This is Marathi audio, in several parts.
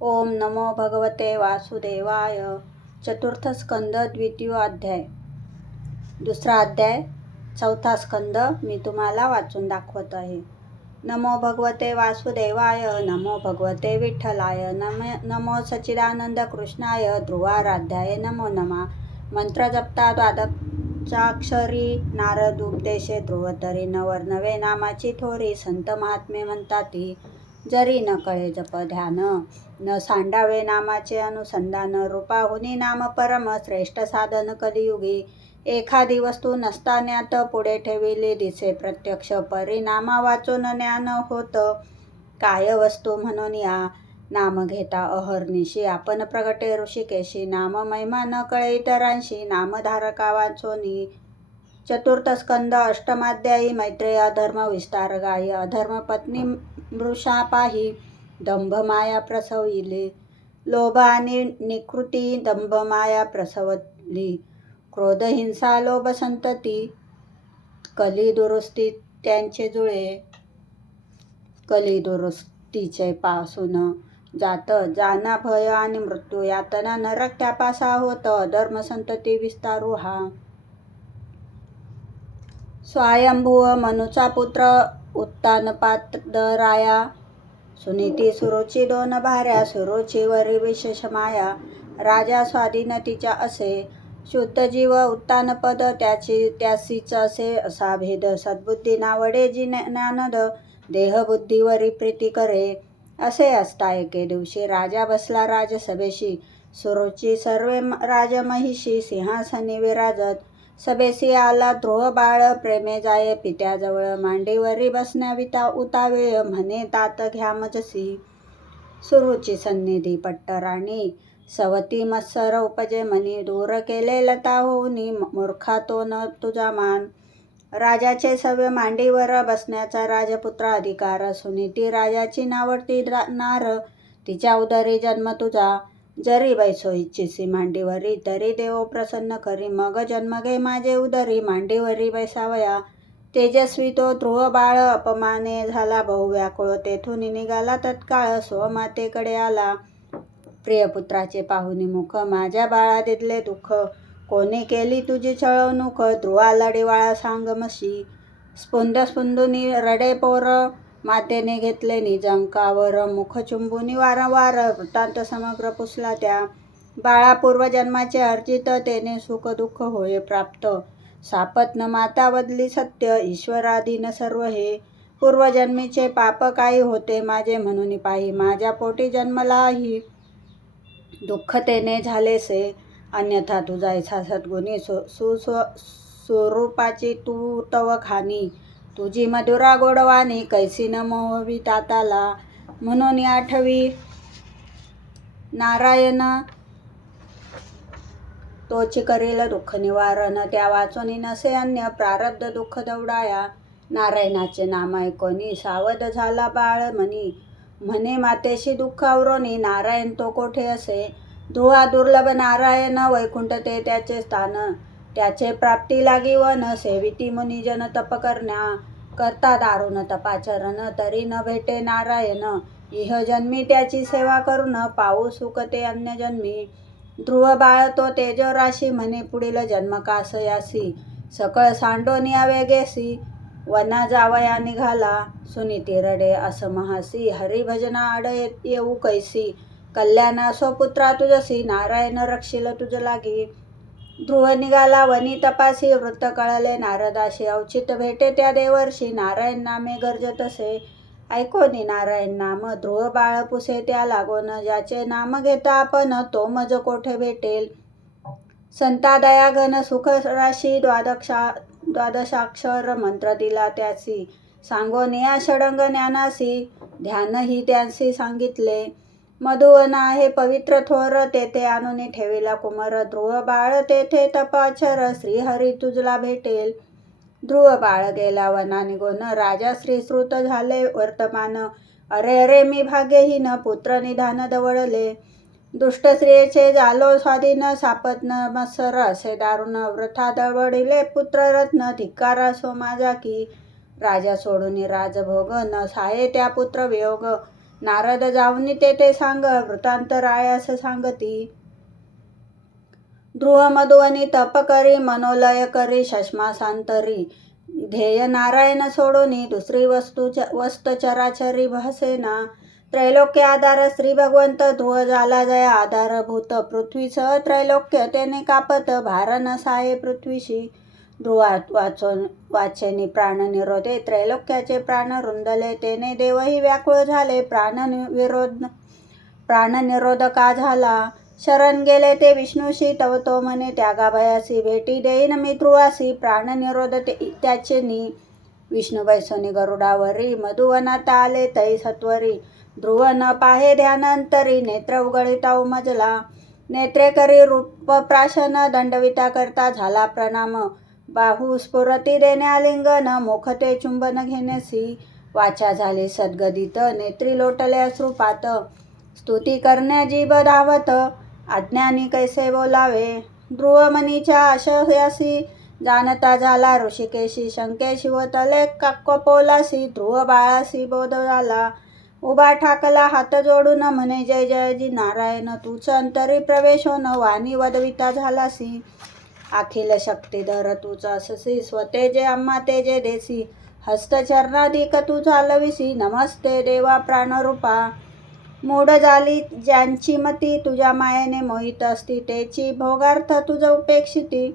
ओम नमो भगवते वासुदेवाय. चतुर्थ स्कंद द्वितीय अध्याय. दुसरा अध्याय चौथा स्कंद मी तुम्हाला वाचून दाखवत आहे. नमो भगवते वासुदेवाय. नमो भगवते विठ्ठलाय. नमो सच्चिदानंद कृष्णाय. ध्रुवाराध्याय नमो नमा. मंत्र जपता द्वादशाक्षरी. नारद उपदेशे ध्रुवतरी. नवर्नवे नामाची थोरी. संत महात्मे म्हणताती. जरी न कळे जप ध्यान. न सांडावे नामाचे अनुसंधान. रूपाहुनी नाम परम श्रेष्ठ साधन कलियुगी. एखादी वस्तू नसतान्यात पुढे ठेविली दिसे प्रत्यक्ष. परिणामा वाचून ज्ञान होत. काय वस्तू म्हणून या नाम घेता अहर्निशी. आपण प्रगटे ऋषिकेशी. नाम महिमा न कळे इतरांशी. नामधारका वाचोनी. चतुर्थ स्कंद अष्टमाध्यायी. मैत्रेय अधर्म विस्तार गायी. अधर्म पत्नी मृषा पाही. दंभ माया प्रसविली. लोभ आणि निकृती. दंभ माया प्रसवली. क्रोध हिंसा लोभ संतती. कली दुरुस्ती त्यांचे जुळे. कली दुरुस्तीचे पासून जात जाना भय आणि मृत्यू. यातना नरक त्यापासा होत. अधर्म संतती विस्तारू हा. स्वयंभुव मनुचा पुत्र उत्तानपादराया. सुनीती सुरुची दोन भार्या. सुरुची वरी विशेष माया. राजा स्वाधीन तिच्या असे. शुद्ध जीव उत्तानपद त्यासीच असे. असा भेद सद्बुद्धी नावडे ज्ञानद. देहबुद्धीवरी प्रीती करे. असे असता एके दिवशी राजा बसला राजसभेशी. सुरुची सर्वे राजमहिषी सिंहासनी विराजत. सभेसी आला ध्रुव बाळ. प्रेमे जाये पित्याजवळ. मांडीवरी बसण्याविता उतावीळ. म्हणे तात घ्या मजसी. सुरुची सन्निधी पट्टराणी. सवती मत्सर उपजे मनी. दूर केले लता होऊनी. मूर्खा तो न तुझा मान. राजाचे सव्य मांडीवर बसण्याचा राजपुत्र अधिकार. सुनीती राजाची नावडती नार. तिच्या उदरी जन्म तुझा. जरी बैसो इच्छिसी मांडीवरी. तरी देव प्रसन्न करी. मग जन्म घे माझे उदरी. मांडीवरी बैसावया. तेजस्वी तो ध्रुव बाळ. अपमाने झाला बहुव्याकुळ. तेथून निघाला तत्काळ. स्वमातेकडे आला. प्रियपुत्राचे पाहुनी मुख. माझ्या बाळा दिले दुःख. कोणी केली तुझी छळवणूक. ध्रुवाला डिवाळा सांग मशी. स्फुंदुनी रडे पोर. मातेने घेतले निजंकावर. मुख चुंबुनी वारंवार. वृत्तांत समग्र पुसला त्या बाळा. पूर्वजन्माचे अर्जित. तेने सुख दुःख होय प्राप्त. सापत न माता वदली सत्य. ईश्वराधीन सर्व हे. पूर्वजन्मीचे पाप काही होते माझे म्हणून पाही. माझ्या पोटी जन्मलाही दुःख तेने झालेसे. अन्यथा तुझा सद्गुणी. स्वरूपाची तू तव खानी. तुझी मधुरा गोडवाणी. कैसी न मोहवी ताताला. म्हणून आठवी नारायण तोची करील दुःख निवारण. त्या वाचून नसे अन्य प्रारब्ध दुःख दौडाया. नारायणाचे नाम ऐकोनी सावध झाला बाळ मनी. म्हणे मातेशी दुःख आवरोनी. नारायण तो कोठे असे. ध्रुवा दुर्लभ नारायण. वैकुंठ ते त्याचे स्थान. त्याचे प्राप्ती लागी वन. सेविती मुनिजन तप करण्या. करता दारुण तपाचरण. तरी न भेटे नारायण. इह जन्मी त्याची सेवा करून. पाहू सुख ते अन्य जन्मी. ध्रुव बाळ तो तेजोराशी. म्हणे पुढील जन्म कास यासी. सकळ सांडोनी वेगेसी. वना जावया निघाला. सुनीती रडे असमहासी. हरिभजना आड येऊ कैसी. कल्याण असो पुत्रा तुझसी. नारायण रक्षिल तुझ लागी. ध्रुव निघाला वनी तपासी. वृत्त कळले नारदाशी. औचित भेटे त्या देवर्षी. नारायण नामे गर्जतसे. ऐकोनी नारायण नाम. ध्रुव बाळ पुसे त्या लागोन. ज्याचे नाम घेता आपण. तो मज कोठे भेटेल. संता दयाघन सुख राशी. द्वादशाक्षर मंत्र दिला त्यासी. सांगोनिया षडंग ज्ञानासी. ध्यानही त्यांसी सांगितले. मधुवन आहे पवित्र थोर. तेथे आणून ठेविला कुमर. ध्रुव बाळ तेथे तपाचर. श्रीहरी तुझला भेटेल. ध्रुव बाळ गेला वना निघून. राजा श्रीश्रुत झाले वर्तमान. अरे अरे मी भाग्यहीन. पुत्र निधान दवडले. दुष्ट स्त्रियेचे झालो स्वाधीन. सापत न मत्सर असे दारुण. वृथा दवडिले पुत्ररत्न. धिक्कार असो माझा की. राजा सोडून राजभोग. न साहे त्या पुत्र वियोग. नारद जाऊनी ते सांग वृत्तांत रायास सांगती. ध्रुव मधुवनी तप करी मनोलय करी शश्मासांतरी. ध्येय नारायण सोडूनी दुसरी वस्त चराचरी भासेना. त्रैलोक्य आधार श्री भगवंत ध्रुव झाला जय आधारभूत पृथ्वीसह त्रैलोक्य तेने कापत भार नसाये पृथ्वीशी. ध्रुवात वाचेनी प्राण निरोधे त्रैलोक्याचे प्राण रुंदले तेने देवही व्याकुळ झाले प्राण निरोध का झाला. शरण गेले ते विष्णूशी तव तो म्हणे त्यागाभयासी भेटी देईन मी ध्रुवासी प्राण निरोध त्याचेनी. विष्णू बैसोनी गरुडावरी मधुवनात आले तै सत्वरी. ध्रुव न पाहे ध्यानांतरी नेत्र उघळिता उमजला. नेत्रे करी रूप प्राशन दंडविता करता झाला प्रणाम. बाहू स्फुरती देणे आलिंगन मोखते चुंबन घेण्यासी. वाचा झाली सद्गदित नेत्री लोटले अश्रुपात. स्तुती करण्या जीभ धावत अज्ञानी कैसे बोलावे. ध्रुव मनीच्या आशयासी जाणता झाला ऋषिकेशी. शंके शिवतले कपोलासी ध्रुव बाळासी बोध झाला. उभा ठाकला हात जोडून म्हणे जय जयजी नारायण तूच अंतरी प्रवेश होन वाणी वदविता झालासी. अखिल शक्तीधर तूच अससी स्वतेजे आम्हा तेजे देसी. हस्त चरणाधिक तू चालविसी नमस्ते देवा प्राणरूपा. मूढ झाली ज्यांची मती तुझ्या मायेने मोहित असती तेची भोगार्थ तुझ उपेक्षिती.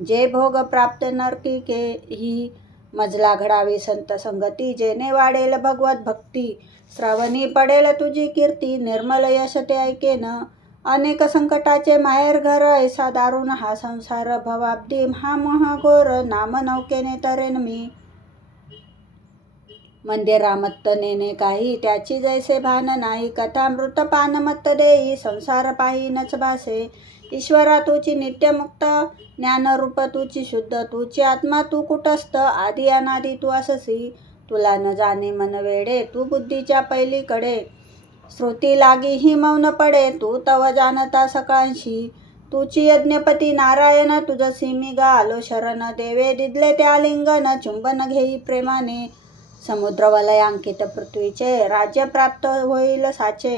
जे भोग प्राप्त नरकिके ही मजला घडावी संत संगती. जेने वाढेल भगवत भक्ती श्रवणी पडेल तुझी कीर्ती. निर्मल यश ते ऐकेन अनेक संकटाचे माहेर घर. ऐसा दारुण हा संसार भवाब्दी महामहाघोर. नाम नौकेने तरेन मी मंदिरामत्त नेणे काही त्याची जैसे भान नाही. कथामृत पानमत्त देई संसार पाहीनच भासे. ईश्वरा तुची नित्यमुक्त ज्ञानरूप तुची शुद्ध. तुची आत्मा तू कुटस्थ आदी अनादी तू अससी. तुला न जाणे मन वेडे तू बुद्धीच्या पैलीकडे. श्रुती लागी ही मौन पडे तू तव जाणता सकाळशी. तुची यज्ञपती नारायण तुझसी मी गा आलो शरण. देवे दिदले ते आलिंगन चुंबन घेई प्रेमाने. समुद्र वलयांकित पृथ्वीचे राज्य प्राप्त होईल साचे.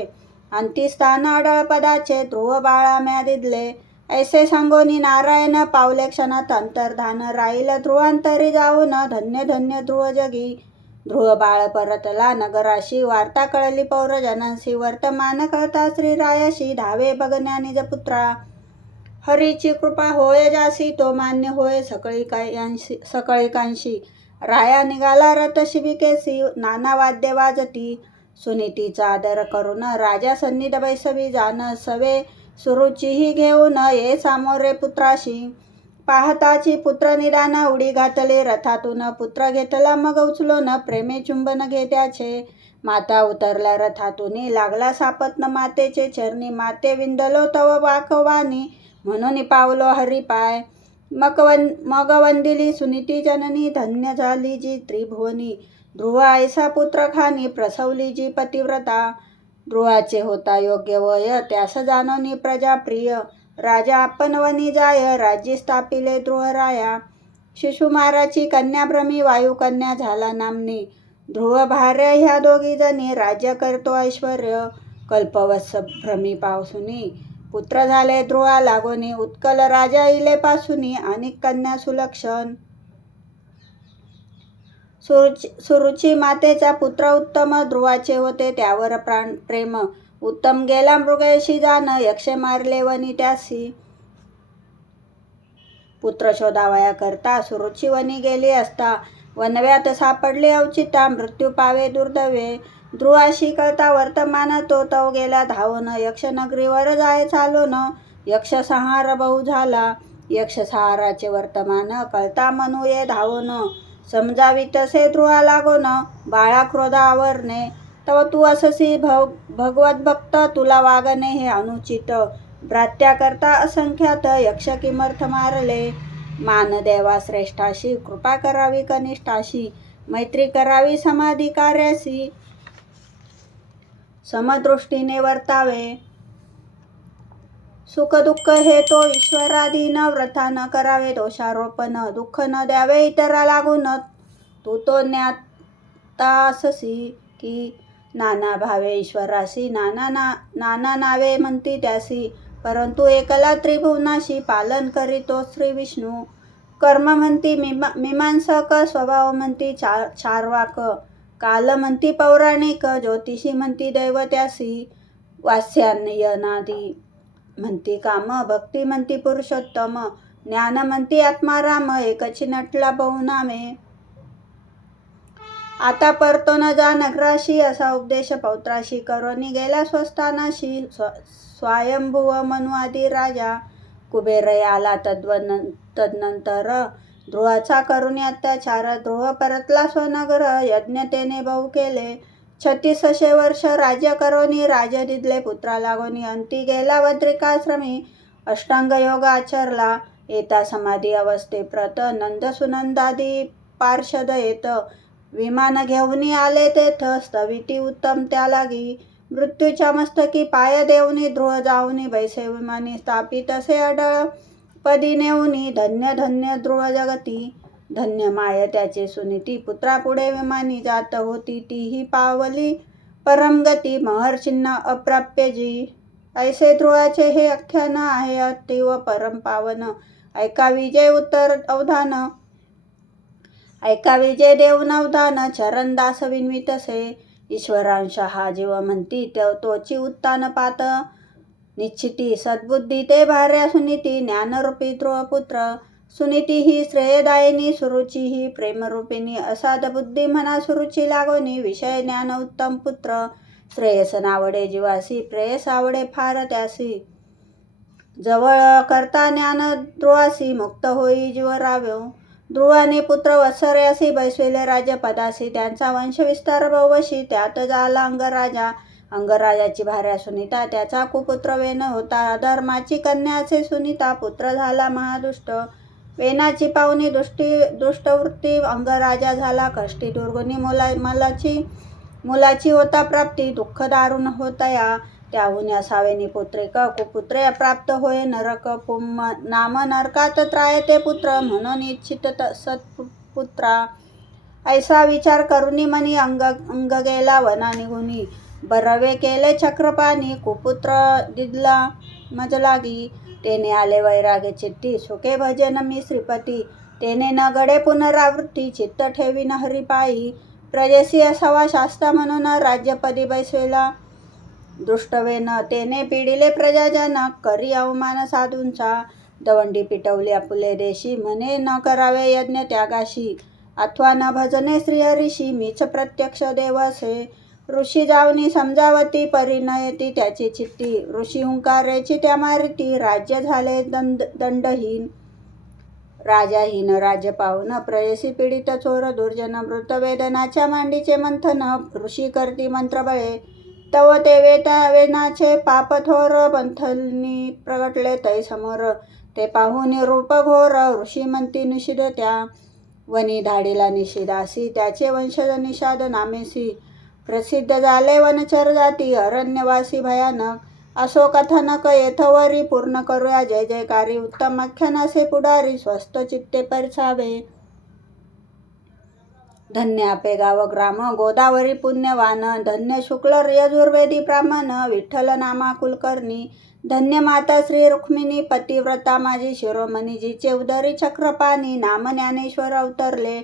अंतिस्थान अडळ पदाचे ध्रुव बाळा म्या दिदले. ऐसे सांगोनी नारायण पावले क्षणात अंतर्धान राहील. ध्रुवांतरी जाऊन धन्य धन्य ध्रुव जगी. ध्रुव बाळ परतला नगराशी वार्ता कळली पौरजनांसी. वर्तमान कळता श्रीरायाशी धावे बघण्या निजपुत्रा. हरीची कृपा होय जासी तो मान्य होय सकळिकांशी. राया निघाला रथ शिबिकेसी नाना वाद्य वाजती. सुनीतीचा आदर करून राजा सन्निध बैसवी जान. सवे सुरुचीही घेऊन ये सामोरे पुत्राशी. पाहताची पुत्र निदान उडी घातले रथातून. पुत्र घेतला मग उचलून प्रेमे चुंबन घेत्याचे. माता उतरल्या रथातून लागला सापत्न मातेचे चरणी. माते विंदलो तव वाकवानी म्हणून पावलो हरिपाय. मग वंदिली सुनीती जननी धन्य झाली जी त्रिभुवनी. ध्रुव ऐसा पुत्र खानी प्रसवली जी पतिव्रता. ध्रुवाचे होता योग्य वय त्यास जानोनी प्रजा प्रिय. राजा आपण वनी जाय राज्य स्थापिले ध्रुवराया. शिशुमाराची कन्या भ्रमी वायुकन्या झाला नामनी. ध्रुव भार्य ह्या दोघी जणी राज्य करतो ऐश्वर्य. कल्पवत्स भ्रमी पावसुनी पुत्र झाले ध्रुवा लागोनी. उत्कल राजा इले पासुनी आणि कन्या सुलक्षण. सुरुची मातेचा पुत्र उत्तम ध्रुवाचे होते त्यावर प्रेम. उत्तम गेला मृगेशी जान यक्षे मारले वनी त्यासी. पुत्र शोधावया करता सुरुची वनी गेली असता. वनव्यात सापडले अवचिता मृत्यू पावे दुर्दैवे. ध्रुवाशी कळता वर्तमान तो तव गेला धावून. यक्षनगरीवर जाय चालून यक्ष संहार बहु झाला. यक्ष संहाराचे वर्तमान कळता म्हणू ये धावून. समजावी तसे ध्रुवा लागोन बाळा क्रोध आवरणे. तव तू अससी भगवत भक्त तुला वागणे हे अनुचित. भ्रात्या करता असंख्यात यक्ष किमर्थ मारले. मान देवा श्रेष्ठाशी कृपा करावी कनिष्ठाशी. मैत्री करावी समाधिकार्यासी. समदृष्टीने वर्तावे. सुख दुःख हे तो ईश्वराधीन. व्रता न करावे दोषारोपण. दुःख न द्यावे इतरा लागून. तू तो ज्ञाता अससी की नाना भावे ईश्वरासी, नाना नावे म्हणती त्यासी, परंतु एकला त्रिभुवनाशी पालन करीतो श्री विष्णू. कर्म म्हणती मीमांसक, स्वभाव म्हणती चार्वाक, काल म्हणती पौराणिक, ज्योतिषी म्हणती दैव त्यासी, वात्स्यायनादी म्हणती काम, भक्ती म्हणती पुरुषोत्तम, ज्ञान म्हणती आत्माराम, एकची नटला बहुनामे. आता परतो न जा नगराशी, असा उपदेश पौत्राशी, करोनी गेला स्वस्थानाशी. स्वयंभुव मनू आदी राजा, कुबेर आला तदनंतर, ध्रुवाचा करुणी अत्याचार, ध्रुव परतला स्वनगर, यज्ञ तेने बहु केले. 3600 वर्ष राज्य करोनी, राज दिदले पुत्रा लागोनी, अंती गेला वद्रिकाश्रमी. अष्टांग योग आचरला, येता समाधी अवस्थे प्रत, नंद सुनंदादी पार्षद येत, विमान घेऊनी आले तेथ, स्थविती उत्तम त्या लागी. मृत्यूच्या मस्तकी पाय देऊनी, ध्रुव जाऊनी बैसे विमानी, स्थापित असे अडळ पदी नेऊनी. धन्य धन्य ध्रुव जगती, धन्य माय त्याचे सुनीती, पुत्रापुढे विमानी जात होती तीही पावली परमगती. महर्षींना अप्राप्य जी, ऐसे ध्रुवाचे हे आख्यान आहे अतीव परम पावन. ऐका विजय उत्तर अवधान, ऐका विजय देऊन अवधान, चरणदास विन्वितसे. ईश्वरांश हा जीव म्हणती, तोची उत्तान पात निश्चिती. सद्बुद्धी ते भार्या सुनीती, ज्ञानरूपी ध्रुवपुत्र. सुनीती ही श्रेयदायिनी, सुरुची ही प्रेमरूपिणी. असाध बुद्धी म्हणा सुरुची लागोनी, विषय ज्ञान उत्तम पुत्र. श्रेयस नावडे जीवासी, प्रेयस आवडे फार त्यासी. जवळ करता ज्ञान ध्रुवासी, मुक्त होई जीव राव्यो. ध्रुवाने पुत्र वत्सर्यासी, बैसविले राज्यपदासी. त्यांचा वंशविस्तार बहुवशी, त्यात झाला अंगराजा. अंगराजाची भार्या सुनीता, त्याचा कुपुत्र वेन होता. अधर्माची कन्याचे सुनीता, पुत्र झाला महादुष्ट. वेनाची पाहुणी दुष्टवृत्ती, अंगराजा झाला कष्टी. दुर्गुणी मुलाची होता प्राप्ती, दुःख दारुण होतया. त्याहून असावेनी पुत्रिक, कुपुत्रे अप्राप्त होय नरक. नाम नरकात त्रायते पुत्र, म्हणून इच्छित सत्पुत्रा. ऐसा विचार करुनी मनी, अंग गेला वना निघुनी. बरवे केले चक्रपाणी, कुपुत्र दिदला मजलागी. तेने आले वैराग्य चित्ती, सुखे भजन मी श्रीपती. तेने न गडे पुनरावृत्ती, चित्त ठेवीन हरिपायी. प्रजेसी असावा शास्ता म्हणून, राज्यपदी बैसवेला दुष्टवेन. तेने पिडिले प्रजाजन, करी अवमान साधूंचा. दवंडी पिटवली आपुले देशी, म्हणे न करावे यज्ञ त्यागाशी. अथवा न भजने श्रीहरीशी, मीच प्रत्यक्ष देव असे. ऋषी जावनी समजावती, परिणयती त्याची चित्ती. ऋषी हुंकारेची त्या मारिती, राज्य झाले दंडहीन. राजाहीन राज्य पावन, प्रयसी पीडित चोर दुर्जन. मृत वेदनाच्या मांडीचे मंथन, ऋषी करती मंत्रबळे. तव ते वेनाचे पाप थोर, पंथनी प्रगटले तै समोर. ते पाहून रूप घोर, ऋषी म्हणती निषिद्ध त्या. वनी धाडीला निषिदासी, त्याचे वंशज निषाद नामेसी. प्रसिद्ध झाले वनचर जाती, अरण्यवासी भयानक. असो कथानक येथवरी, पूर्ण करूया जय जयकारी. उत्तम आख्यानासे पुढारी, स्वस्त चित्ते परिसावे. धन्य आपे गाव ग्राम, गोदावरी पुण्यवान. धन्य शुक्ल यजुर्वेदी ब्राह्मण, विठ्ठल नामा कुलकर्णी. धन्य माता श्री रुक्मिणी, पतिव्रता माझी शिरोमणी. जिचे उदरी चक्रपाणी, नाम ज्ञानेश्वर अवतरले.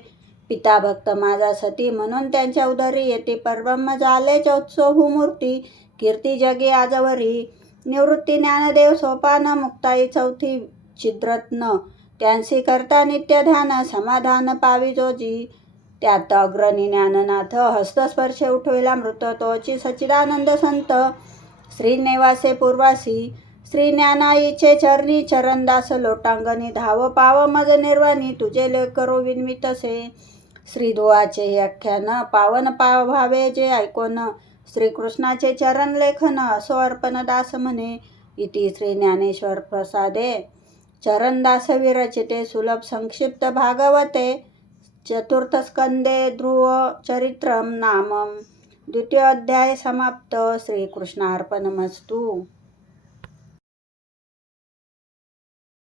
पिता भक्त माझा सती, म्हणून त्यांच्या उदरी येते. परब्रह्म झाले चौत्सोहू मूर्ती, कीर्ती जगे आजवरी. निवृत्ती ज्ञानदेव सोपान, मुक्ताई चौथी छिद्रत्न. त्यांसी करता नित्य ध्यान, समाधान पावी जोजी. त्यात अग्रणी ज्ञाननाथ, हस्तस्पर्श उठविला मृत. तोची सच्चिदानंद संत, श्रीनिवासे पूर्वासी. श्री ज्ञानाईचे चरणी, चरणदास लोटांगणी. धाव पाव मज निर्वाणी, तुझे लेकरो विन्वितसे. श्रीधुवाचे हे आख्यान, पावन भावे जे ऐकोन. श्रीकृष्णाचे चरण लेखन, असो अर्पण दास म्हणे. इति श्री ज्ञानेश्वर प्रसादे चरणदास विरचिते, सुलभ संक्षिप्त भागवते. चतुर्थस्कंदे ध्रुव चरित्रम नामम. 2य अध्याय समाप्त. श्रीकृष्णार्पणमस्तु.